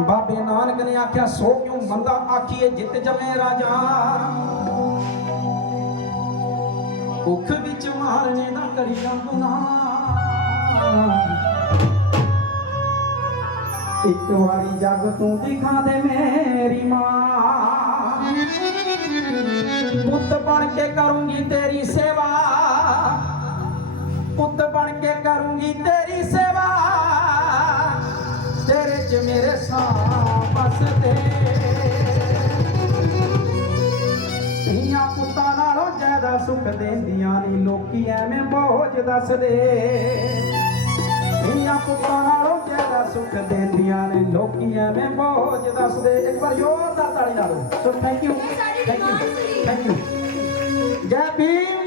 ਬਾਬੇ ਨਾਨਕ ਨੇ ਆਖਿਆ, ਸੋ ਕਿਉਂ ਬੰਦਾ ਆਖੀਏ, ਜਿੱਤ ਜਮੇ ਰਾਜਾ। ਭੁੱਖ ਵਿੱਚ ਮਾਰਨੇ ਨਾ ਕਰੀਆ ਗੁਨਾਹ ਇੱਕ ਵਾਰੀ ਜੱਗ ਤੂੰ ਦਿਖਾ ਦੇ ਮੇਰੀ ਮਾਂ। ਪੁੱਤ ਬਣ ਕੇ ਕਰੂੰਗੀ ਤੇਰੀ ਸੇਵਾ। ਕੇ ਕਰੂੰਗੀ ਤੇਰੀ ਸੇਵਾ। ਤੇਰੇ ਚ ਮੇਰੇ ਸਾਹ ਬਸਦੇ ਧੀਆਂ ਪੁੱਤਾਂ ਨਾਲੋਂ ਜ਼ਿਆਦਾ ਸੁੱਖ ਦਿੰਦੀਆਂ ਨਹੀਂ ਲੋਕੀ ਐਵੇਂ ਬੋਝ ਦੱਸਦੇ। ਧੀਆਂ ਪੁੱਤਾਂ ਨਾਲੋਂ ਜ਼ਿਆਦਾ ਸੁੱਖ ਦਿੰਦੀਆਂ ਨੇ ਲੋਕੀ ਐਵੇਂ ਬੋਝ ਦੱਸਦੇ। ਇੱਕ ਵਾਰ ਜ਼ੋਰਦਾਰ ਤਾੜੀ ਲਾ ਸੋ thank you thank you thank you ਜੈ ਭੀਮ।